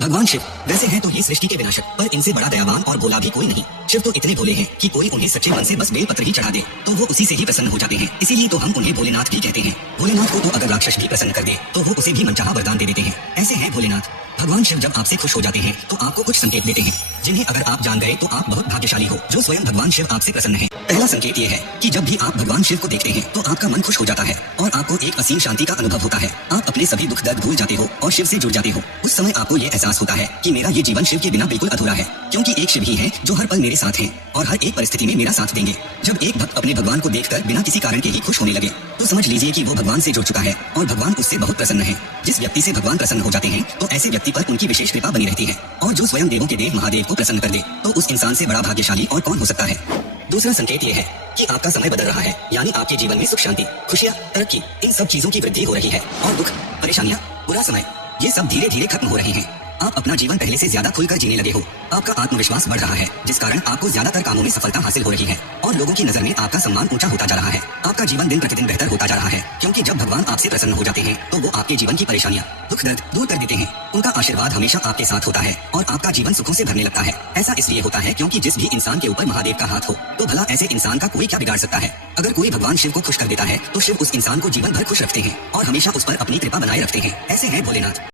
भगवान शिव वैसे हैं तो ये सृष्टि के विनाशक, पर इनसे बड़ा दयावान और भोला भी कोई नहीं। शिव तो इतने भोले हैं कि कोई उन्हें सच्चे मन से बस बेलपत्र ही चढ़ा दे तो वो उसी से ही प्रसन्न हो जाते हैं। इसीलिए तो हम उन्हें भोलेनाथ भी कहते हैं। भोलेनाथ को तो अगर राक्षस भी प्रसन्न कर दे तो वो उसे भी मनचाहा वरदान दे देते हैं। ऐसे हैं भोलेनाथ। भगवान शिव जब आपसे खुश हो जाते हैं तो आपको कुछ संकेत देते हैं, जिन्हें अगर आप जान गए तो आप बहुत भाग्यशाली हो जो स्वयं भगवान शिव आपसे प्रसन्न है। पहला संकेत ये है कि जब भी आप भगवान शिव को देखते हैं तो आपका मन खुश हो जाता है और आपको एक असीम शांति का अनुभव होता है। आप अपने सभी दुख दर्द भूल जाते हो और शिव से जुड़ जाते हो। उस समय आपको ये एहसास होता है कि मेरा ये जीवन शिव के बिना बिल्कुल अधूरा है, क्योंकि एक शिव ही है जो हर पल मेरे साथ हैं और हर एक परिस्थिति में मेरा साथ देंगे। जब एक भक्त अपने भगवान को देखकर बिना किसी कारण के ही खुश होने लगे तो समझ लीजिए कि वो भगवान से जुड़ चुका है और भगवान उससे बहुत प्रसन्न है। जिस व्यक्ति से भगवान प्रसन्न हो जाते हैं तो ऐसे व्यक्ति पर उनकी विशेष कृपा बनी रहती है, और जो स्वयं देवों के देव महादेव को प्रसन्न कर दे तो उस इंसान से बड़ा भाग्यशाली और कौन हो सकता है। दूसरा संकेत ये है कि आपका समय बदल रहा है, यानी आपके जीवन में सुख शांति, खुशियाँ, तरक्की, इन सब चीजों की वृद्धि हो रही है और दुख, परेशानियाँ, बुरा समय, ये सब धीरे धीरे खत्म हो रहे हैं। आप अपना जीवन पहले से ज्यादा खुलकर जीने लगे हो। आपका आत्मविश्वास बढ़ रहा है, जिस कारण आपको ज्यादातर कामों में सफलता हासिल हो रही है और लोगों की नजर में आपका सम्मान ऊंचा होता जा रहा है। आपका जीवन दिन प्रतिदिन बेहतर होता जा रहा है, क्योंकि जब भगवान आपसे प्रसन्न हो जाते हैं तो वो आपके जीवन की परेशानियां, दुख दर्द दूर कर देते हैं। उनका आशीर्वाद हमेशा आपके साथ होता है और आपका जीवन सुखों से भरने लगता है। ऐसा इसलिए होता है क्योंकि जिस भी इंसान के ऊपर महादेव का हाथ हो तो भला ऐसे इंसान का कोई क्या बिगाड़ सकता है। अगर कोई भगवान शिव को खुश कर देता है तो शिव उस इंसान को जीवन भर खुश रखते हैं और हमेशा उस पर अपनी कृपा बनाए रखते हैं। ऐसे हैं भोलेनाथ।